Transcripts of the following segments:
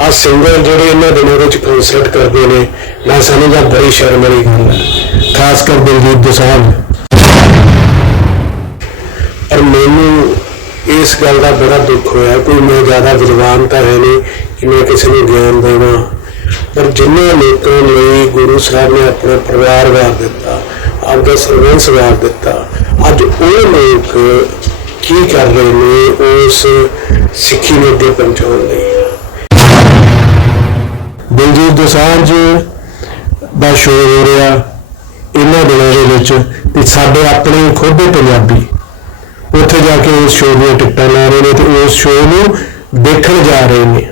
ਆ ਸਿੰਗਰ ਜਿਹੜੇ ਇਹਨਾਂ ਦਿਨਾਂ ਵਿੱਚ ਕਨਸਰਟ ਕਰਦੇ ਨੇ, ਮੈਂ ਸਮਝਦਾ ਬੜੀ ਸ਼ਰਮ ਵਾਲੀ ਗੱਲ ਹੈ, ਖਾਸ ਕਰ ਦਿਲਜੀਤ ਦੋਸਾਂਝ। ਪਰ ਮੈਨੂੰ ਇਸ ਗੱਲ ਦਾ ਬੜਾ ਦੁੱਖ ਹੋਇਆ, ਕੋਈ ਮੈਂ ਜ਼ਿਆਦਾ ਵਿਦਵਾਨ ਤਾਂ ਹੈ ਨਹੀਂ ਕਿ ਮੈਂ ਕਿਸੇ ਨੂੰ ਗਿਆਨ ਦੇਵਾਂ। ਪਰ ਜਿਨ੍ਹਾਂ ਲੋਕਾਂ ਲਈ ਗੁਰੂ ਸਾਹਿਬ ਨੇ ਆਪਣਾ ਪਰਿਵਾਰ ਵਾਰ ਦਿੱਤਾ, ਆਪਦਾ ਸਰਵੰਸ ਵਾਰ ਦਿੱਤਾ, ਅੱਜ ਉਹ ਲੋਕ ਕੀ ਕਰ ਰਹੇ ਨੇ, ਉਸ ਸਿੱਖੀ ਨੂੰ ਅੱਗੇ ਪਹੁੰਚਾਉਣ ਲਈ? ਦਿਲਜੀਤ ਦੋਸਾਂਝ ਦਾ ਸ਼ੋਅ ਹੋ ਰਿਹਾ ਇਹਨਾਂ ਦਿਨਾਂ ਦੇ ਵਿੱਚ ਤੇ ਸਾਡੇ ਆਪਣੇ ਖੁਦ ਦੇ ਪੰਜਾਬੀ ਉੱਥੇ ਜਾ ਕੇ ਉਸ ਸ਼ੋਅ ਦੀਆਂ ਟਿਕਟਾਂ ਲੈ ਰਹੇ ਨੇ ਤੇ ਉਸ ਸ਼ੋਅ ਨੂੰ ਦੇਖਣ ਜਾ ਰਹੇ ਨੇ।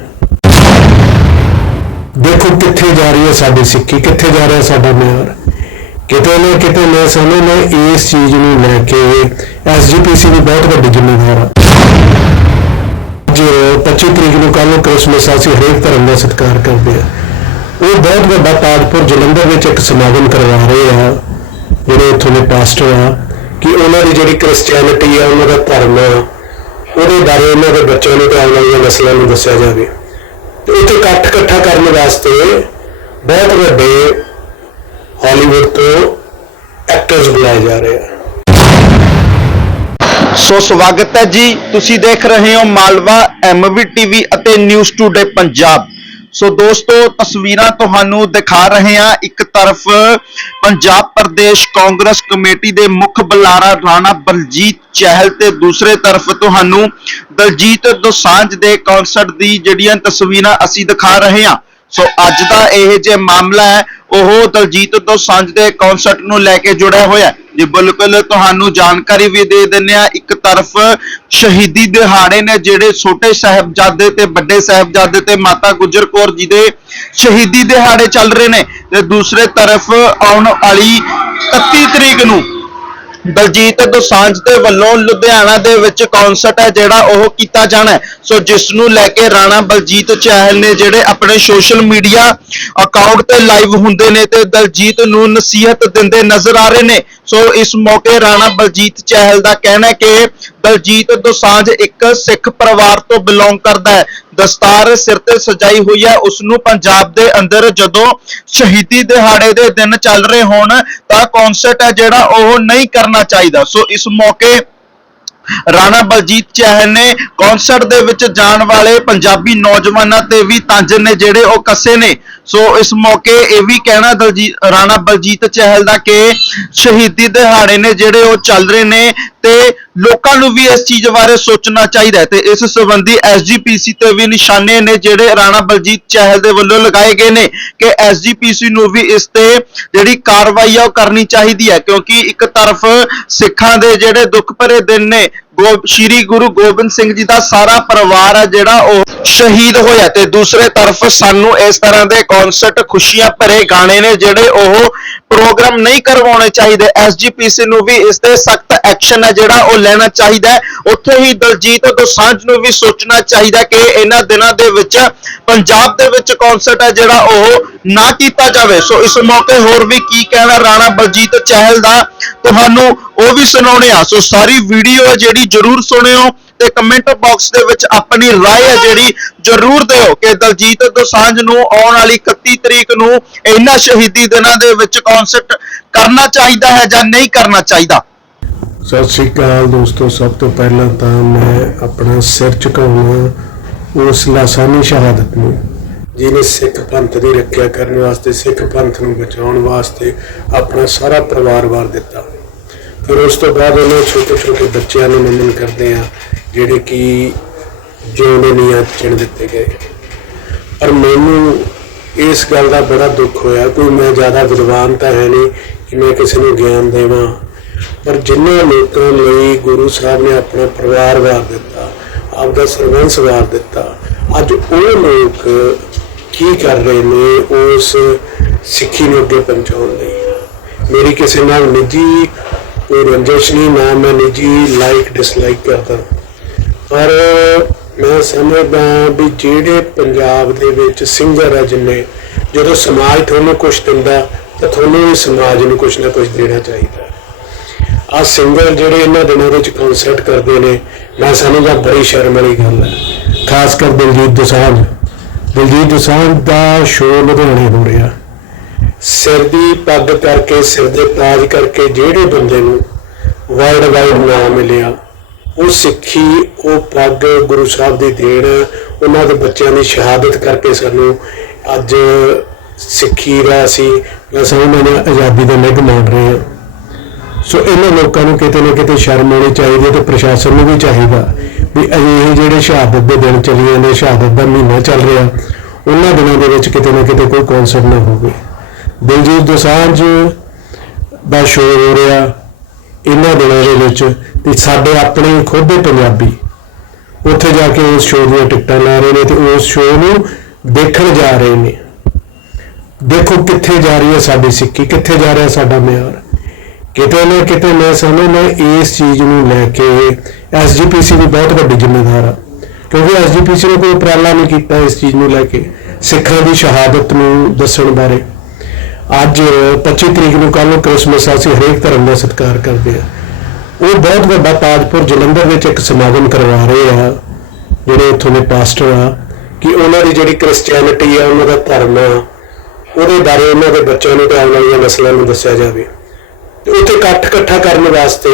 ਦੇਖੋ ਕਿੱਥੇ ਜਾ ਰਹੀ ਹੈ ਸਾਡੀ ਸਿੱਖੀ, ਕਿੱਥੇ ਜਾ ਰਿਹਾ ਸਾਡਾ ਮਿਆਰ। ਕਿਤੇ ਨਾ ਕਿਤੇ ਮੈਂ ਸਮਝਦਾ ਇਸ ਚੀਜ਼ ਨੂੰ ਲੈ ਕੇ ਐਸਜੀਪੀਸੀ ਦੀ ਬਹੁਤ ਵੱਡੀ ਜ਼ਿੰਮੇਵਾਰ ਆ। ਜੋ 25 ਤਰੀਕ ਨੂੰ ਕੱਲ ਨੂੰ ਕ੍ਰਿਸਮਸ ਅਸੀਂ ਹਰੇਕ ਧਰਮ ਦਾ ਸਤਿਕਾਰ ਕਰਦੇ ਆ ਉਹ ਬਹੁਤ ਵੱਡਾ ਤਾਜਪੁਰ ਜਲੰਧਰ ਵਿੱਚ ਇੱਕ ਸਮਾਗਮ ਕਰਵਾ ਰਹੇ ਆ, ਜਿਹੜੇ ਉੱਥੋਂ ਦੇ ਪਾਸਟਰ ਆ, ਕਿ ਉਹਨਾਂ ਦੀ ਜਿਹੜੀ ਕ੍ਰਿਸਚੀਅਨਿਟੀ ਆ, ਉਹਨਾਂ ਦਾ ਧਰਮ ਆ, ਉਹਦੇ ਬਾਰੇ ਉਹਨਾਂ ਦੇ ਬੱਚਿਆਂ ਨੂੰ ਤੇ ਆਉਣ ਵਾਲੀਆਂ ਨਸਲਾਂ ਨੂੰ ਦੱਸਿਆ ਜਾਵੇ। ਤੇ ਉੱਥੇ ਇਕੱਠ ਇਕੱਠਾ ਕਰਨ ਵਾਸਤੇ ਬਹੁਤ ਵੱਡੇ ਹਾਲੀਵੁੱਡ ਤੋਂ ਐਕਟਰਸ ਬੁਲਾਏ ਜਾ ਰਹੇ ਆ। ਸੋ ਸਵਾਗਤ ਹੈ ਜੀ। ਤੁਸੀਂ ਦੇਖ ਰਹੇ ਹੋ ਮਾਲਵਾ ਐਮਵੀ ਟੀਵੀ ਅਤੇ ਨਿਊਜ਼ ਟੂਡੇ ਪੰਜਾਬ। ਸੋ ਦੋਸਤੋ, ਤਸਵੀਰਾਂ ਤੁਹਾਨੂੰ ਦਿਖਾ ਰਹੇ ਹਾਂ। ਇੱਕ ਤਰਫ ਪੰਜਾਬ ਪ੍ਰਦੇਸ਼ ਕਾਂਗਰਸ ਕਮੇਟੀ ਦੇ ਮੁੱਖ ਬੁਲਾਰਾ ਰਾਣਾ ਬਲਜੀਤ ਚਹਿਲ ਤੇ ਦੂਸਰੇ ਤਰਫ ਤੁਹਾਨੂੰ ਦਲਜੀਤ ਦੋਸਾਂਝ ਦੇ ਕਨਸਰਟ ਦੀ ਜਿਹੜੀਆਂ ਤਸਵੀਰਾਂ ਅਸੀਂ ਦਿਖਾ ਰਹੇ ਹਾਂ। ਸੋ ਅੱਜ ਦਾ ਇਹ ਜੇ ਮਾਮਲਾ ਹੈ ਉਹ ਦਲਜੀਤ ਤੋਂ ਸਾਂਝ ਦੇ ਕਨਸਰਟ ਨੂੰ ਲੈ ਕੇ ਜੁੜਿਆ ਹੋਇਆ ਜੀ, ਬਿਲਕੁਲ ਤੁਹਾਨੂੰ ਜਾਣਕਾਰੀ ਵੀ ਦੇ ਦਿੰਨੇ ਆ ਇੱਕ ਤਰਫ ਸ਼ਹੀਦੀ ਦਿਹਾੜੇ ਨੇ ਜਿਹੜੇ ਛੋਟੇ ਸਾਹਿਬਜ਼ਾਦੇ ਤੇ ਵੱਡੇ ਸਾਹਿਬਜ਼ਾਦੇ ਤੇ ਮਾਤਾ ਗੁਜਰ ਕੌਰ ਜੀ ਦੇ ਸ਼ਹੀਦੀ ਦਿਹਾੜੇ ਚੱਲ ਰਹੇ ਨੇ ਤੇ ਦੂਸਰੇ ਤਰਫ ਆਉਣ ਵਾਲੀ 31 ਤਰੀਕ ਨੂੰ ਦਲਜੀਤ ਦੋਸਾਂਝ ਦੇ ਵੱਲੋਂ ਲੁਧਿਆਣਾ ਦੇ ਵਿੱਚ ਕਨਸਰਟ ਹੈ ਜਿਹੜਾ ਉਹ ਕੀਤਾ ਜਾਣਾ ਸੋ ਜਿਸ ਨੂੰ ਲੈ ਕੇ ਰਾਣਾ ਬਲਜੀਤ ਚਾਹਲ ਨੇ ਜਿਹੜੇ ਆਪਣੇ ਸੋਸ਼ਲ ਮੀਡੀਆ ਅਕਾਊਂਟ ਤੇ ਲਾਈਵ ਹੁੰਦੇ ਨੇ ਤੇ ਦਲਜੀਤ ਨੂੰ ਨਸੀਹਤ ਦਿੰਦੇ ਨਜ਼ਰ ਆ ਰਹੇ ਨੇ। ਸੋ ਇਸ ਮੌਕੇ ਰਾਣਾ ਬਲਜੀਤ ਚਾਹਲ ਦਾ ਕਹਿਣਾ ਹੈ ਕਿ ਦਲਜੀਤ ਦੋਸਾਂਝ ਇੱਕ ਸਿੱਖ ਪਰਿਵਾਰ ਤੋਂ ਬਿਲੋਂਗ ਕਰਦਾ ਹੈ। ਦਸਤਾਰ ਸਿਰ ਤੇ ਸਜਾਈ ਹੋਈ ਹੈ। ਉਸ ਨੂੰ ਪੰਜਾਬ ਦੇ ਅੰਦਰ ਜਦੋਂ ਸ਼ਹੀਦੀ ਦਿਹਾੜੇ ਦੇ ਦਿਨ ਚੱਲ ਰਹੇ ਹੋਣ, ਤਾਂ ਕਨਸਰਟ ਹੈ ਜਿਹੜਾ ਉਹ ਨਹੀਂ ਕਰਨਾ ਚਾਹੀਦਾ। ਸੋ ਇਸ ਮੌਕੇ ਰਾਣਾ ਬਲਜੀਤ ਚਾਹਲ ਨੇ ਕਨਸਰਟ ਦੇ ਵਿੱਚ ਜਾਣ ਵਾਲੇ ਪੰਜਾਬੀ ਨੌਜਵਾਨਾਂ ਤੇ ਵੀ ਤੰਜ ਨੇ ਜਿਹੜੇ ਉਹ ਕੱਸੇ ਨੇ। ਸੋ ਇਸ ਮੌਕੇ ਇਹ ਵੀ ਕਹਿਣਾ ਦਲਜੀਤ ਰਾਣਾ ਬਲਜੀਤ ਚਹਿਲ ਦਾ ਕਿ ਸ਼ਹੀਦੀ ਦਿਹਾੜੇ ਨੇ ਜਿਹੜੇ ਉਹ ਚੱਲ ਰਹੇ ਨੇ ਤੇ ਲੋਕਾਂ ਨੂੰ ਵੀ ਇਸ ਚੀਜ਼ ਬਾਰੇ ਸੋਚਣਾ ਚਾਹੀਦਾ ਹੈ ਤੇ ਇਸ ਸੰਬੰਧੀ ਐਸਜੀਪੀਸੀ ਤੇ ਵੀ ਨਿਸ਼ਾਨੇ ਨੇ ਜਿਹੜੇ ਰਾਣਾ ਬਲਜੀਤ ਚਹਿਲ ਦੇ ਵੱਲੋਂ ਲਗਾਏ ਗਏ ਨੇ ਕਿ ਐਸਜੀਪੀਸੀ ਨੂੰ ਵੀ ਇਸ ਤੇ ਜਿਹੜੀ ਕਾਰਵਾਈ ਆ ਉਹ ਕਰਨੀ ਚਾਹੀਦੀ ਹੈ, ਕਿਉਂਕਿ ਇੱਕ ਤਰਫ ਸਿੱਖਾਂ ਦੇ ਜਿਹੜੇ ਦੁੱਖ ਭਰੇ ਦਿਨ ਨੇ, ਗੋ, ਸ਼੍ਰੀ ਗੁਰੂ ਗੋਬਿੰਦ ਸਿੰਘ ਜੀ ਦਾ ਸਾਰਾ ਪਰਿਵਾਰ ਹੈ ਜਿਹੜਾ ਉਹ ਸ਼ਹੀਦ ਹੋਇਆ ਤੇ ਦੂਸਰੇ ਤਰਫ ਸਾਨੂੰ ਇਸ ਤਰ੍ਹਾਂ ਦੇ ਕਨਸਰਟ ਖੁਸ਼ੀਆਂ ਭਰੇ ਗਾਣੇ ਨੇ ਜਿਹੜੇ ਉਹ ਪ੍ਰੋਗਰਾਮ ਨਹੀਂ ਕਰਵਾਉਣੇ ਚਾਹੀਦੇ। ਐਸਜੀਪੀਸੀ ਨੂੰ ਵੀ ਇਸ ਤੇ ਸਖਤ ਐਕਸ਼ਨ ਹੈ ਜਿਹੜਾ ਉਹ ਲੈਣਾ ਚਾਹੀਦਾ ਹੈ। ਉੱਥੇ ਹੀ ਦਲਜੀਤ ਦੋਸਾਂਝ ਨੂੰ ਵੀ ਸੋਚਣਾ ਚਾਹੀਦਾ ਕਿ ਇਹਨਾਂ ਦਿਨਾਂ ਦੇ ਵਿੱਚ ਪੰਜਾਬ ਦੇ ਵਿੱਚ ਕਨਸਰਟ ਹੈ ਜਿਹੜਾ ਉਹ ਨਾ ਕੀਤਾ ਜਾਵੇ। ਸੋ ਇਸ ਮੌਕੇ ਹੋਰ ਵੀ ਕੀ ਕਹਿਣਾ ਰਾਣਾ ਬਲਜੀਤ ਚਹਿਲ ਦਾ? ਤੁਹਾਨੂੰ ਉਹ ਵੀ ਸੁਣਾਉਣੇ ਆ ਸੋ ਸਾਰੀ ਵੀਡੀਓ ਹੈ ਜਿਹੜੀ ਜਰੂਰ ਸੁਣਿਓ। ਤੇ ਕਮੈਂਟ ਬਾਕਸ ਦੇ ਵਿੱਚ ਆਪਣੀ رائے ਹੈ ਜਿਹੜੀ ਜਰੂਰ ਦਿਓ ਕਿ ਦਲਜੀਤ ਦੋਸਾਂਝ ਨੂੰ ਆਉਣ ਵਾਲੀ 31 ਤਰੀਕ ਨੂੰ ਇਹਨਾਂ ਸ਼ਹੀਦੀ ਦਿਨਾਂ ਦੇ ਵਿੱਚ ਕਨਸਰਟ ਕਰਨਾ ਚਾਹੀਦਾ ਹੈ ਜਾਂ ਨਹੀਂ ਕਰਨਾ ਚਾਹੀਦਾ ਸਤਿ ਸ਼੍ਰੀ ਅਕਾਲ ਦੋਸਤੋ ਸਭ ਤੋਂ ਪਹਿਲਾਂ ਤਾਂ ਮੈਂ ਆਪਣਾ ਸਿਰ ਝੁਕਾਉਣਾ ਉਸ ਲਾਸਾਨੀ ਸ਼ਹਾਦਤ ਨੂੰ ਜਿਹਨੇ ਸਿੱਖ ਪੰਥ ਦੀ ਰੱਖਿਆ ਕਰਨ ਵਾਸਤੇ ਸਿੱਖ ਪੰਥ ਨੂੰ ਬਚਾਉਣ ਵਾਸਤੇ ਆਪਣਾ ਸਾਰਾ ਪਰਿਵਾਰ ਵਾਰ ਦਿੱਤਾ ਫਿਰ ਉਸ ਤੋਂ ਬਾਅਦ ਉਹਨਾਂ ਛੋਟੇ ਛੋਟੇ ਬੱਚਿਆਂ ਨੂੰ ਨਮਨ ਕਰਦੇ ਆ ਜਿਹੜੇ ਕਿ ਜਿਉਂਦੇ ਨਹੀਂ ਆ ਚਿਣ ਦਿੱਤੇ ਗਏ। ਪਰ ਮੈਨੂੰ ਇਸ ਗੱਲ ਦਾ ਬੜਾ ਦੁੱਖ ਹੋਇਆ, ਕੋਈ ਮੈਂ ਜ਼ਿਆਦਾ ਵਿਦਵਾਨ ਤਾਂ ਹੈ ਨਹੀਂ ਕਿ ਮੈਂ ਕਿਸੇ ਨੂੰ ਗਿਆਨ ਦੇਵਾਂ। ਪਰ ਜਿਨ੍ਹਾਂ ਲੋਕਾਂ ਲਈ ਗੁਰੂ ਸਾਹਿਬ ਨੇ ਆਪਣਾ ਪਰਿਵਾਰ ਵਾਰ ਦਿੱਤਾ, ਆਪਦਾ ਸਰਵੰਸ ਵਾਰ ਦਿੱਤਾ, ਅੱਜ ਉਹ ਲੋਕ ਕੀ ਕਰ ਰਹੇ ਨੇ ਉਸ ਸਿੱਖੀ ਨੂੰ ਅੱਗੇ ਪਹੁੰਚਾਉਣ ਲਈ? ਮੇਰੀ ਕਿਸੇ ਨਾਲ ਨਿੱਜੀ ਕੋਈ ਰੰਜਿਸ਼ ਨਹੀਂ, ਨਾ ਮੈਂ ਨਿੱਜੀ ਲਾਈਕ ਡਿਸਲਾਈਕ ਕਰਦਾ। ਪਰ ਮੈਂ ਸਮਝਦਾ ਵੀ ਜਿਹੜੇ ਪੰਜਾਬ ਦੇ ਵਿੱਚ ਸਿੰਗਰ ਆ ਜਿੰਨੇ, ਜਦੋਂ ਸਮਾਜ ਤੁਹਾਨੂੰ ਕੁਝ ਦਿੰਦਾ, ਤਾਂ ਤੁਹਾਨੂੰ ਵੀ ਸਮਾਜ ਨੂੰ ਕੁਝ ਨਾ ਕੁਝ ਦੇਣਾ ਚਾਹੀਦਾ। ਆ ਸਿੰਗਰ ਜਿਹੜੇ ਇਹਨਾਂ ਦਿਨਾਂ ਵਿੱਚ ਕਨਸਰਟ ਕਰਦੇ ਨੇ, ਮੈਂ ਸਮਝਦਾ ਬੜੀ ਸ਼ਰਮ ਵਾਲੀ ਗੱਲ ਹੈ। ਖਾਸ ਕਰ ਦਿਲਜੀਤ ਦੋਸਾਂਝ। ਦਿਲਜੀਤ ਦੋਸਾਂਝ ਦਾ ਸ਼ੋਅ ਲੁਧਿਆਣੇ ਹੋ ਰਿਹਾ। ਸਿਰ ਦੀ ਪੱਗ ਕਰਕੇ, ਸਿਰ ਦੇ ਤਾਜ ਕਰਕੇ ਜਿਹੜੇ ਬੰਦੇ ਨੂੰ ਵਰਲਡ ਵਾਈਡ ਨਾਮ ਮਿਲਿਆ ਉਹ ਸਿੱਖੀ, ਉਹ ਪੱਗ ਗੁਰੂ ਸਾਹਿਬ ਦੀ ਦੇਣ, ਉਹਨਾਂ ਦੇ ਬੱਚਿਆਂ ਦੀ ਸ਼ਹਾਦਤ ਕਰਕੇ ਸਾਨੂੰ ਅੱਜ ਸਿੱਖੀ ਦਾ ਅਸੀਂ ਮੈਂ ਸਮਝਦਾ ਹਾਂ ਆਜ਼ਾਦੀ ਦਾ ਨਿੱਘ ਮਾਣ ਰਹੇ। ਹਾਂ ਸੋ ਇਹਨਾਂ ਲੋਕਾਂ ਨੂੰ ਕਿਤੇ ਨਾ ਕਿਤੇ ਸ਼ਰਮ ਆਉਣੀ ਚਾਹੀਦੀ ਹੈ ਤੇ ਪ੍ਰਸ਼ਾਸਨ ਨੂੰ ਵੀ ਚਾਹੀਦਾ ਵੀ ਅਜਿਹੇ ਜਿਹੜੇ ਸ਼ਹਾਦਤ ਦੇ ਦਿਨ ਚੱਲੀ ਜਾਂਦੇ ਸ਼ਹਾਦਤ ਦਾ ਮਹੀਨਾ ਚੱਲ ਰਿਹਾ, ਉਹਨਾਂ ਦਿਨਾਂ ਦੇ ਵਿੱਚ ਕਿਤੇ ਨਾ ਕਿਤੇ ਕੋਈ ਕਨਸਰਟ ਨਾ ਹੋਵੇ। ਦਿਲਜੀਤ ਦੋਸਾਂਝ ਦਾ ਸ਼ੋਰ ਹੋ ਰਿਹਾ। ਇਹਨਾਂ ਦਿਨਾਂ ਦੇ ਵਿੱਚ ਤੇ ਸਾਡੇ ਆਪਣੇ ਖੁਦ ਦੇ ਪੰਜਾਬੀ ਉੱਥੇ ਜਾ ਕੇ ਉਸ ਸ਼ੋਅ ਦੀਆਂ ਟਿਕਟਾਂ ਲੈ ਰਹੇ ਨੇ ਤੇ ਉਸ ਸ਼ੋਅ ਨੂੰ ਦੇਖਣ ਜਾ ਰਹੇ ਨੇ। ਦੇਖੋ ਕਿੱਥੇ ਜਾ ਰਹੀ ਹੈ ਸਾਡੀ ਸਿੱਖੀ ਕਿੱਥੇ ਜਾ ਰਿਹਾ ਸਾਡਾ ਮਿਆਰ। ਕਿਤੇ ਨਾ ਕਿਤੇ ਮੈਂ ਸਮਝਦਾ ਇਸ ਚੀਜ਼ ਨੂੰ ਲੈ ਕੇ ਐਸਜੀਪੀਸੀ ਵੀ ਬਹੁਤ ਵੱਡੀ ਜ਼ਿੰਮੇਵਾਰ ਆ ਕਿਉਂਕਿ ਐਸਜੀਪੀਸੀ ਨੇ ਕੋਈ ਉਪਰਾਲਾ ਨਹੀਂ ਕੀਤਾ ਇਸ ਚੀਜ਼ ਨੂੰ ਲੈ ਕੇ, ਸਿੱਖਾਂ ਦੀ ਸ਼ਹਾਦਤ ਨੂੰ ਦੱਸਣ ਬਾਰੇ। ਅੱਜ 25 ਤਰੀਕ ਨੂੰ ਕੱਲ ਨੂੰ ਕ੍ਰਿਸਮਸ ਆ, ਅਸੀਂ ਹਰੇਕ ਧਰਮ ਦਾ ਸਤਿਕਾਰ ਕਰਦੇ ਆ ਉਹ ਬਹੁਤ ਵੱਡਾ ਤਾਜਪੁਰ ਜਲੰਧਰ ਵਿੱਚ ਇੱਕ ਸਮਾਗਮ ਕਰਵਾ ਰਹੇ ਆ, ਜਿਹੜੇ ਉੱਥੋਂ ਦੇ ਪਾਸਟਰ ਆ, ਕਿ ਉਹਨਾਂ ਦੀ ਜਿਹੜੀ ਕ੍ਰਿਸਚੀਅਨਿਟੀ ਆ, ਉਹਨਾਂ ਦਾ ਧਰਮ ਆ, ਉਹਦੇ ਬਾਰੇ ਉਹਨਾਂ ਦੇ ਬੱਚਿਆਂ ਨੂੰ ਤੇ ਆਉਣ ਵਾਲੀਆਂ ਨਸਲਾਂ ਨੂੰ ਦੱਸਿਆ ਜਾਵੇ। ਤੇ ਉੱਥੇ ਇਕੱਠ ਇਕੱਠਾ ਕਰਨ ਵਾਸਤੇ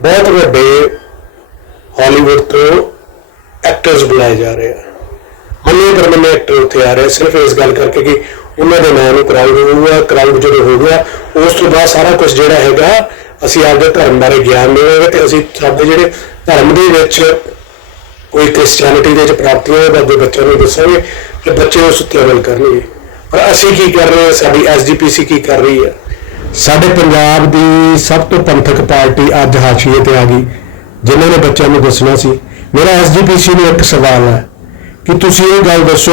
ਬਹੁਤ ਵੱਡੇ ਹਾਲੀਵੁੱਡ ਤੋਂ ਐਕਟਰਸ ਬੁਲਾਏ ਜਾ ਰਹੇ ਆ। ਮੰਨੇ ਪਰਮਨੇ ਐਕਟਰ ਉੱਥੇ ਆ ਰਹੇ ਸਿਰਫ ਇਸ ਗੱਲ ਕਰਕੇ ਕਿ ਉਹਨਾਂ ਦੇ ਨਾਂ ਨੂੰ ਕਰਾਊਡ ਹੋਊਗਾ, ਕਰਾਊਡ ਜਦੋਂ ਹੋ ਗਿਆ ਉਸ ਤੋਂ ਬਾਅਦ ਸਾਰਾ ਕੁਝ ਜਿਹੜਾ ਹੈਗਾ ਅਸੀਂ ਆਪਦੇ ਧਰਮ ਬਾਰੇ ਗਿਆਨ ਮਿਲੇਗਾ ਤੇ ਅਸੀਂ ਸਾਡੇ ਜਿਹੜੇ ਧਰਮ ਦੇ ਵਿੱਚ ਕੋਈ ਕ੍ਰਿਸਚੀਅਨਿਟੀ ਦੇ ਵਿੱਚ ਪ੍ਰਾਪਤੀਆਂ ਹੈ ਬਾਬੇ ਬੱਚਿਆਂ ਨੂੰ ਦੱਸਾਂਗੇ ਕਿ ਬੱਚੇ ਉਸ ਉੱਤੇ ਅਮਲ ਕਰਨਗੇ। ਪਰ ਅਸੀਂ ਕੀ ਕਰ ਰਹੇ ਹਾਂ? ਸਾਡੀ ਐਸਜੀਪੀਸੀ ਕੀ ਕਰ ਰਹੀ ਹੈ? ਸਾਡੇ ਪੰਜਾਬ ਦੀ ਸਭ ਤੋਂ ਪੰਥਕ ਪਾਰਟੀ ਅੱਜ ਹਾਸ਼ੀਏ ਤੇ ਆ ਗਈ, ਜਿਨ੍ਹਾਂ ਨੇ ਬੱਚਿਆਂ ਨੂੰ ਦੱਸਣਾ ਸੀ। ਮੇਰਾ ਐਸਜੀਪੀਸੀ ਨੂੰ ਇੱਕ ਸਵਾਲ ਹੈ ਕਿ ਤੁਸੀਂ ਇਹ ਗੱਲ ਦੱਸੋ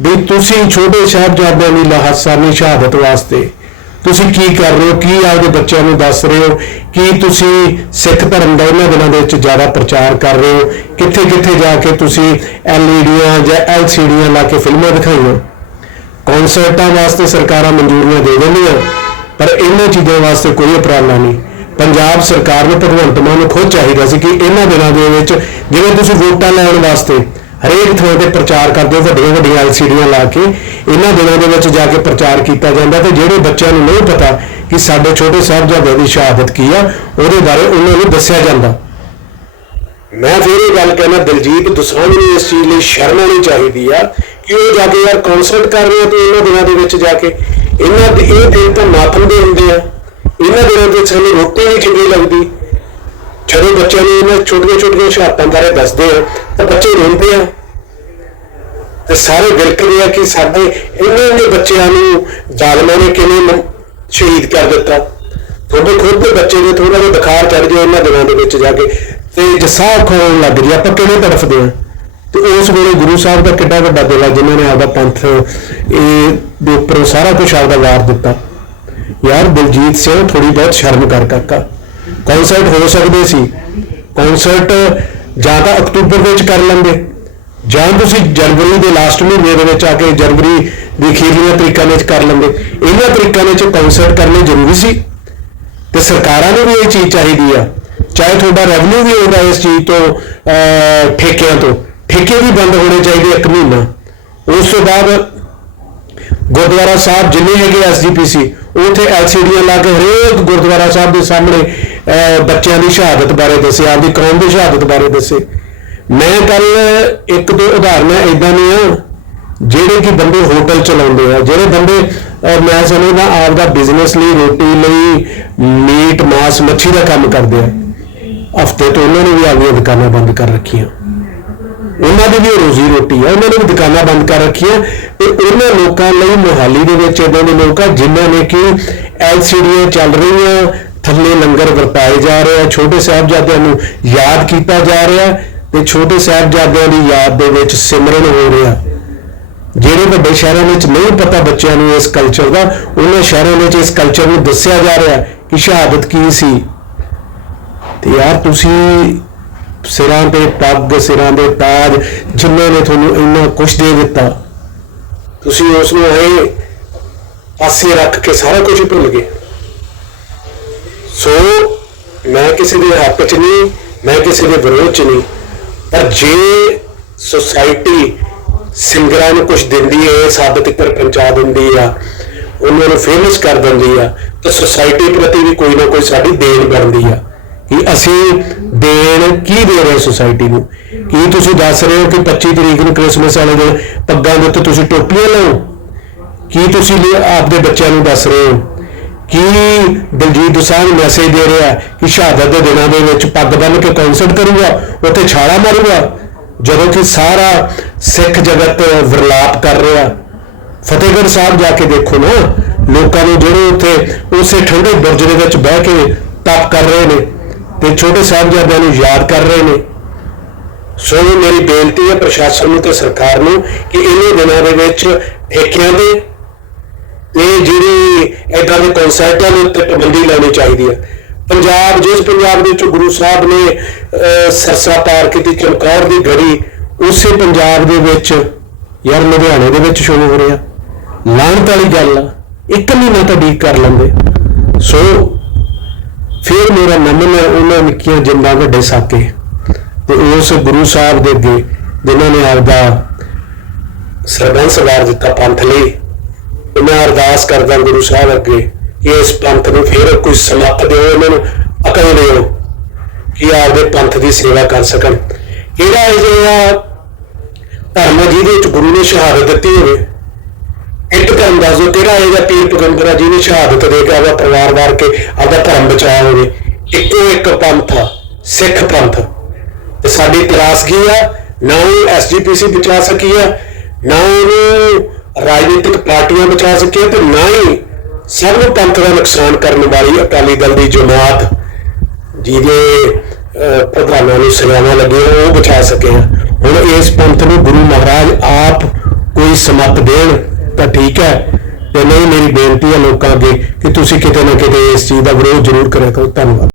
ਵੀ ਤੁਸੀਂ ਛੋਟੇ ਸਾਹਿਬਜ਼ਾਦਿਆਂ ਦੀ ਲਾਹਸਾਨੀ ਸ਼ਹਾਦਤ ਵਾਸਤੇ ਤੁਸੀਂ ਕੀ ਕਰ ਰਹੇ ਹੋ? ਕੀ ਆਪਦੇ ਬੱਚਿਆਂ ਨੂੰ ਦੱਸ ਰਹੇ ਹੋ? ਕੀ ਤੁਸੀਂ ਸਿੱਖ ਧਰਮ ਦਾ ਇਹਨਾਂ ਦਿਨਾਂ ਦੇ ਵਿੱਚ ਜ਼ਿਆਦਾ ਪ੍ਰਚਾਰ ਕਰ ਰਹੇ ਹੋ? ਕਿੱਥੇ ਕਿੱਥੇ ਜਾ ਕੇ ਤੁਸੀਂ ਐਲਈਡੀਆਂ ਜਾਂ ਐਲਸੀਡੀਆਂ ਲਾ ਕੇ ਫਿਲਮਾਂ ਦਿਖਾਈਆਂ? ਕਨਸਰਟਾਂ ਵਾਸਤੇ ਸਰਕਾਰਾਂ ਮਨਜ਼ੂਰੀਆਂ ਦੇ ਦਿੰਦੀਆਂ, ਪਰ ਇਹਨਾਂ ਚੀਜ਼ਾਂ ਵਾਸਤੇ ਕੋਈ ਉਪਰਾਲਾ ਨਹੀਂ। ਪੰਜਾਬ ਸਰਕਾਰ ਨੂੰ ਭਗਵੰਤ ਮਾਨ ਨੂੰ ਖੁਦ ਚਾਹੀਦਾ ਸੀ ਕਿ ਇਹਨਾਂ ਦਿਨਾਂ ਦੇ ਵਿੱਚ ਜਿਵੇਂ ਤੁਸੀਂ ਵੋਟਾਂ ਲੈਣ ਵਾਸਤੇ ਹਰੇਕ ਥਾਂ ਤੇ ਪ੍ਰਚਾਰ ਕਰਦੇ ਹੋ, ਵੱਡੀਆਂ ਵੱਡੀਆਂ ਐਲਸੀਡੀਆਂ ਲਾ ਕੇ, ਇਹਨਾਂ ਦਿਨਾਂ ਦੇ ਵਿੱਚ ਜਾ ਕੇ ਪ੍ਰਚਾਰ ਕੀਤਾ ਜਾਂਦਾ ਤੇ ਜਿਹੜੇ ਬੱਚਿਆਂ ਨੂੰ ਨਹੀਂ ਪਤਾ ਕਿ ਸਾਡੇ ਛੋਟੇ ਸਾਹਿਬਜ਼ਾਦਿਆਂ ਦੀ ਸ਼ਹਾਦਤ ਕੀ ਆ, ਉਹਦੇ ਬਾਰੇ ਉਹਨਾਂ ਨੂੰ ਦੱਸਿਆ ਜਾਂਦਾ। ਮੈਂ ਫਿਰ ਇਹ ਗੱਲ ਕਹਿਣਾ, ਦਿਲਜੀਤ, ਦੋਸਾਂਝ ਨੂੰ ਇਸ ਚੀਜ਼ ਲਈ ਸ਼ਰਮ ਆਉਣੀ ਚਾਹੀਦੀ ਆ ਕਿ ਉਹ ਜਾ ਕੇ ਯਾਰ ਕਨਸਰਟ ਕਰ ਰਹੇ ਆ ਤੇ ਇਹਨਾਂ ਦਿਨਾਂ ਦੇ ਵਿੱਚ ਜਾ ਕੇ। ਇਹਨਾਂ ਦੇ ਇਹ ਦਿਨ ਤਾਂ ਮਾਤਮ ਦੇ ਹੁੰਦੇ ਆ। ਇਹਨਾਂ ਦਿਨਾਂ ਦੇ ਵਿੱਚ ਸਾਨੂੰ ਰੋਟੀ ਵੀ ਚੰਗੀ ਲੱਗਦੀ। ਜਦੋਂ ਬੱਚਿਆਂ ਨੂੰ ਇਹਨਾਂ ਛੋਟੀਆਂ ਛੋਟੀਆਂ ਸ਼ਹਾਦਤਾਂ ਬਾਰੇ ਦੱਸਦੇ ਆ, ਤਾਂ ਬੱਚੇ ਰੋਂਦੇ ਆ। ਤੇ ਸਾਰੇ ਵਿਲਕਦੇ ਆ ਕਿ ਸਾਡੇ ਇਹਨਾਂ ਇੰਨੇ ਬੱਚਿਆਂ ਨੂੰ ਜ਼ਾਲਮਾਂ ਨੇ ਕਿਵੇਂ ਸ਼ਹੀਦ ਕਰ ਦਿੱਤਾ। ਤੁਹਾਡੇ ਖੁਦ ਦੇ ਬੱਚੇ ਨੇ ਥੋੜਾ ਜਿਹਾ ਬੁਖਾਰ ਚੜ ਜਾਏ ਇਹਨਾਂ ਦਿਨਾਂ ਦੇ ਵਿੱਚ ਜਾ ਕੇ। ਤੇ ਜਸਾਹ ਖੋਣ ਲੱਗ ਜੀ ਆਪਾਂ ਕਿਵੇਂ ਤੜਫਦੇ ਆ? ਤੇ ਉਸ ਵੇਲੇ ਗੁਰੂ ਸਾਹਿਬ ਦਾ ਕਿੱਡਾ ਵੱਡਾ ਦਿਲ ਆ, ਜਿਨ੍ਹਾਂ ਨੇ ਆਪਦਾ ਪੰਥ, ਇਹ ਦੇ ਉੱਪਰ ਸਾਰਾ ਕੁਝ ਆਪਦਾ ਵਾਰ ਦਿੱਤਾ। ਯਾਰ ਬਲਜੀਤ ਸਿੰਘ ਥੋੜੀ ਬਹੁਤ ਸ਼ਰਮ ਕਰ ਕਾਕਾ। ਕਨਸਰਟ ਹੋ ਸਕਦੇ ਸੀ। ਕਨਸਰਟ ਜਾਂ ਤਾਂ ਅਕਤੂਬਰ ਵਿੱਚ ਕਰ ਲੈਂਦੇ। ਜਾਂ ਤੁਸੀਂ ਜਨਵਰੀ ਦੇ ਲਾਸਟ ਮਹੀਨੇ ਦੇ ਵਿੱਚ ਆ ਕੇ ਜਨਵਰੀ ਦੀ ਅਖੀਰਲੀਆਂ ਤਰੀਕਾਂ ਵਿੱਚ ਕਰ ਲੈਂਦੇ। ਇਹਨਾਂ ਤਰੀਕਾਂ ਵਿੱਚ ਕਨਸਰਟ ਕਰਨੇ ਜ਼ਰੂਰੀ ਸੀ। ਤੇ ਸਰਕਾਰਾਂ ਨੂੰ ਵੀ ਇਹ ਚੀਜ਼ ਚਾਹੀਦੀ ਆ। ਚਾਹੇ ਤੁਹਾਡਾ ਰੈਵਨਿਊ ਵੀ ਆਉਂਦਾ ਇਸ ਚੀਜ਼ ਤੋਂ ਠੇਕਿਆਂ ਤੋਂ। ਠੇਕੇ ਵੀ ਬੰਦ ਹੋਣੇ ਚਾਹੀਦੇ ਇੱਕ ਮਹੀਨਾ। ਉਸ ਤੋਂ ਬਾਅਦ ਗੁਰਦੁਆਰਾ ਸਾਹਿਬ ਜਿੰਨੇ ਹੈਗੇ ਐਸਜੀਪੀਸੀ ਉਥੇ ਐਲਸੀਡੀਆਂ ਲਾ ਕੇ ਹਰੇਕ ਗੁਰਦੁਆਰਾ ਸਾਹਿਬ ਦੇ ਸਾਹਮਣੇ ਬੱਚਿਆਂ ਦੀ ਸ਼ਹਾਦਤ ਬਾਰੇ ਦੱਸੇ, ਆਪਦੀ ਕੌਮ ਦੀ ਸ਼ਹਾਦਤ ਬਾਰੇ ਦੱਸੇ। ਮੈਂ ਕੱਲ ਇੱਕ ਦੋ ਉਦਾਹਰਨਾਂ ਇਦਾਂ ਦੀਆਂ, ਜਿਹੜੇ ਕਿ ਬੰਦੇ ਹੋਟਲ ਚਲਾਉਂਦੇ ਆ, ਜਿਹੜੇ ਬੰਦੇ ਮੈਂ ਸਮਝਦਾ ਆਪਦਾ ਬਿਜ਼ਨਸ ਲਈ ਰੋਟੀ ਲਈ ਮੀਟ ਮਾਸ, ਮੱਛੀ ਦਾ ਕੰਮ ਕਰਦੇ ਆ। ਹਫ਼ਤੇ ਤੋਂ ਉਹਨਾਂ ਨੇ ਵੀ ਆਪਣੀਆਂ ਦੁਕਾਨਾਂ ਬੰਦ ਕਰ ਰੱਖੀਆਂ। ਉਹਨਾਂ ਦੀ ਵੀ ਰੋਜ਼ੀ ਰੋਟੀ ਆ, ਉਹਨਾਂ ਨੇ ਵੀ ਦੁਕਾਨਾਂ ਬੰਦ ਕਰ ਰੱਖੀਆਂ। ਤੇ ਉਹਨਾਂ ਲੋਕਾਂ ਲਈ ਮੋਹਾਲੀ ਦੇ ਵਿੱਚ ਇਦਾਂ ਦੇ ਲੋਕ ਆ ਜਿਨ੍ਹਾਂ ਨੇ ਕਿ ਐਲਸੀਡੀਆਂ ਚੱਲ ਰਹੀਆਂ ਥੱਲੇ ਲੰਗਰ ਵਰਤਾਏ ਜਾ ਰਹੇ ਆ, ਛੋਟੇ ਸਾਹਿਬਜ਼ਾਦਿਆਂ ਨੂੰ ਯਾਦ ਕੀਤਾ ਜਾ ਰਿਹਾ ਤੇ ਛੋਟੇ ਸਾਹਿਬਜ਼ਾਦਿਆਂ ਦੀ ਯਾਦ ਦੇ ਵਿੱਚ ਸਿਮਰਨ ਹੋ ਰਿਹਾ ਜਿਹੜੇ ਵੱਡੇ ਸ਼ਹਿਰਾਂ ਵਿੱਚ ਨਹੀਂ ਪਤਾ ਬੱਚਿਆਂ ਨੂੰ ਇਸ ਕਲਚਰ ਦਾ, ਉਹਨਾਂ ਸ਼ਹਿਰਾਂ ਵਿੱਚ ਇਸ ਕਲਚਰ ਨੂੰ ਦੱਸਿਆ ਜਾ ਰਿਹਾ ਕਿ ਸ਼ਹਾਦਤ ਕੀ ਸੀ। ਤੇ ਯਾਰ ਤੁਸੀਂ ਸਿਰਾਂ ਤੇ ਪੱਗ, ਸਿਰਾਂ ਦੇ ਤਾਜ ਜਿਨ੍ਹਾਂ ਨੇ ਤੁਹਾਨੂੰ ਇੰਨਾ ਕੁਝ ਦੇ ਦਿੱਤਾ, ਤੁਸੀਂ ਉਸ ਨੂੰ ਇਹ ਪਾਸੇ ਰੱਖ ਕੇ ਸਾਰਾ ਕੁਝ ਭੁੱਲ ਗਏ। ਮੈਂ ਕਿਸੇ ਦੇ ਹੱਕ 'ਚ ਨਹੀਂ, ਮੈਂ ਕਿਸੇ ਦੇ ਵਿਰੋਧ 'ਚ ਨਹੀਂ। ਪਰ ਜੇ ਸੁਸਾਇਟੀ ਸਿੰਗਰਾਂ ਨੂੰ ਕੁਝ ਦਿੰਦੀ ਹੈ ਇਸ ਹੱਦ ਤੱਕ ਪਹੁੰਚਾ ਦਿੰਦੀ ਆ, ਉਹਨਾਂ ਨੂੰ ਫੇਮਸ ਕਰ ਦਿੰਦੀ ਆ, ਤਾਂ ਸੋਸਾਇਟੀ ਪ੍ਰਤੀ ਵੀ ਕੋਈ ਨਾ ਕੋਈ ਸਾਡੀ ਦੇਣ ਬਣਦੀ ਆ। ਕਿ ਅਸੀਂ ਦੇਣ ਕੀ ਦੇ ਰਹੇ ਸੋਸਾਇਟੀ ਨੂੰ? ਕੀ ਤੁਸੀਂ ਦੱਸ ਰਹੇ ਹੋ ਕਿ 25 ਤਰੀਕ ਨੂੰ ਕ੍ਰਿਸਮਸ ਵਾਲੇ ਦਿਨ ਪੱਗਾਂ ਦੇ ਉੱਤੇ ਤੁਸੀਂ ਟੋਪੀਆਂ ਲਾਓ? ਕੀ ਤੁਸੀਂ ਆਪਦੇ ਬੱਚਿਆਂ ਨੂੰ ਦੱਸ ਰਹੇ ਹੋ? ਕੀ ਦਲਜੀਤ ਦੋਸਾਂਝ ਮੈਸੇਜ ਦੇ ਰਿਹਾ ਕਿ ਸ਼ਹਾਦਤ ਦੇ ਦਿਨਾਂ ਦੇ ਵਿੱਚ ਪੱਗ ਬੰਨ੍ਹ ਕੇ ਕਨਸਰਟ ਕਰੂਗਾ, ਉੱਥੇ ਛਾਲਾ ਮਾਰੂਗਾ? ਜਦੋਂ ਕਿ ਸਾਰਾ ਸਿੱਖ ਜਗਤ ਵਿਰਲਾਪ ਕਰ ਰਿਹਾ। ਫਤਿਹਗੜ੍ਹ ਸਾਹਿਬ ਜਾ ਕੇ ਦੇਖੋ ਨਾ, ਲੋਕਾਂ ਨੂੰ ਜਿਹੜੇ ਉੱਥੇ ਉਸੇ ਠੰਡੇ ਬੁਰਜ ਦੇ ਵਿੱਚ ਬਹਿ ਕੇ ਤਪ ਕਰ ਰਹੇ ਨੇ ਤੇ ਛੋਟੇ ਸਾਹਿਬਜ਼ਾਦਿਆਂ ਨੂੰ ਯਾਦ ਕਰ ਰਹੇ ਨੇ। ਸੋ ਮੇਰੀ ਬੇਨਤੀ ਹੈ ਪ੍ਰਸ਼ਾਸਨ ਨੂੰ ਤੇ ਸਰਕਾਰ ਨੂੰ ਕਿ ਇਹਨਾਂ ਦਿਨਾਂ ਦੇ ਵਿੱਚ ਠੇਕਿਆਂ ਦੇ ਤੇ ਜਿਹੜੀ ਏਦਾਂ ਦੇ ਕਨਸਰਟਾਂ ਦੇ ਉੱਤੇ ਪਾਬੰਦੀ ਲਾਉਣੀ ਚਾਹੀਦੀ ਹੈ। ਪੰਜਾਬ ਜਿਸ ਪੰਜਾਬ ਦੇ ਵਿੱਚ ਗੁਰੂ ਸਾਹਿਬ ਨੇ ਅਹ, ਸਰਸਾ ਪਾਰ ਕੀਤੀ ਚਮਕੌਰ ਦੀ ਗੜੀ ਉਸੇ ਪੰਜਾਬ ਦੇ ਵਿੱਚ ਯਾਰ ਲੁਧਿਆਣੇ ਦੇ ਵਿੱਚ ਸ਼ੁਰੂ ਹੋ ਰਿਹਾ ਲਾਹਣਤ ਵਾਲੀ ਗੱਲ ਆ ਇੱਕ ਮਹੀਨਾ ਤਾਂ ਡੀਕ ਕਰ ਲੈਂਦੇ। ਸੋ ਫਿਰ ਮੇਰਾ ਨਮਨ ਹੈ ਉਹਨਾਂ ਨਿੱਕੀਆਂ ਜਿੰਦਾਂ ਵੱਡੇ ਸਾਕੇ। ਤੇ ਉਸ ਗੁਰੂ ਸਾਹਿਬ ਦੇ ਅੱਗੇ ਜਿਨ੍ਹਾਂ ਨੇ ਆਪਦਾ ਸਰਬੰਸ ਵਾਰ ਦਿੱਤਾ ਪੰਥ ਲਈ ਤੇ ਮੈਂ ਅਰਦਾਸ ਕਰਦਾ ਗੁਰੂ ਸਾਹਿਬ ਅੱਗੇ ਕਿ ਇਸ ਪੰਥ ਨੂੰ ਫਿਰ ਕੋਈ ਸਮੱਤ ਦਿਓ, ਇਹਨਾਂ ਨੂੰ ਅਕਲ ਦਿਓ ਕਿ ਆਪਦੇ ਪੰਥ ਦੀ ਸੇਵਾ ਕਰ ਸਕਣ। ਇਹਦਾ ਜਿਹੜਾ ਧਰਮ ਜਿਹਦੇ ਵਿੱਚ ਗੁਰੂ ਨੇ ਸ਼ਹਾਦਤ ਦਿੱਤੀ ਹੋਵੇ, ਇੱਕ ਧਰਮ ਦੱਸ ਦਿਓ, ਕਿਹੜਾ ਇਹਦਾ ਪੀਰ ਪੈਗੰਬਰ ਆ ਜਿਹਨੇ ਸ਼ਹਾਦਤ ਦੇ ਕੇ ਆਪਦਾ ਪਰਿਵਾਰ ਵਾਰ ਕੇ ਆਪਦਾ ਧਰਮ ਬਚਾਇਆ ਹੋਵੇ? ਇੱਕੋ ਇੱਕ ਪੰਥ ਆ, ਸਿੱਖ ਪੰਥ। ਤੇ ਸਾਡੀ ਤਰਾਸਗੀ ਆ, ਨਾ ਉਹ ਐਸਜੀਪੀਸੀ ਬਚਾ ਸਕੀ ਆ, ਨਾ ਉਹਨੂੰ ਰਾਜਨੀਤਿਕ ਪਾਰਟੀਆਂ ਬਚਾ ਸਕੀਆਂ ਤੇ ਨਾ ਹੀ ਸਭ ਨੂੰ ਪੰਥ ਦਾ ਨੁਕਸਾਨ ਕਰਨ ਵਾਲੀ ਅਕਾਲੀ ਦਲ ਦੀ ਜਮਾਤ, ਜਿਹਦੇ ਪ੍ਰਧਾਨਾਂ ਨੂੰ ਸਜ਼ਾਵਾਂ ਲੱਗੀਆਂ, ਉਹ ਬਚਾ ਸਕੇ ਆ। ਹੁਣ ਇਸ ਪੰਥ ਨੂੰ ਗੁਰੂ ਮਹਾਰਾਜ ਆਪ ਕੋਈ ਸਮੱਤ ਦੇਣ ਤਾਂ ਠੀਕ ਹੈ, ਤੇ ਨਹੀਂ, ਮੇਰੀ ਬੇਨਤੀ ਹੈ ਲੋਕਾਂ ਅੱਗੇ ਕਿ ਤੁਸੀਂ ਕਿਤੇ ਨਾ ਕਿਤੇ ਇਸ ਚੀਜ਼ ਦਾ ਵਿਰੋਧ ਜ਼ਰੂਰ ਕਰਿਆ ਕਰੋ ਧੰਨਵਾਦ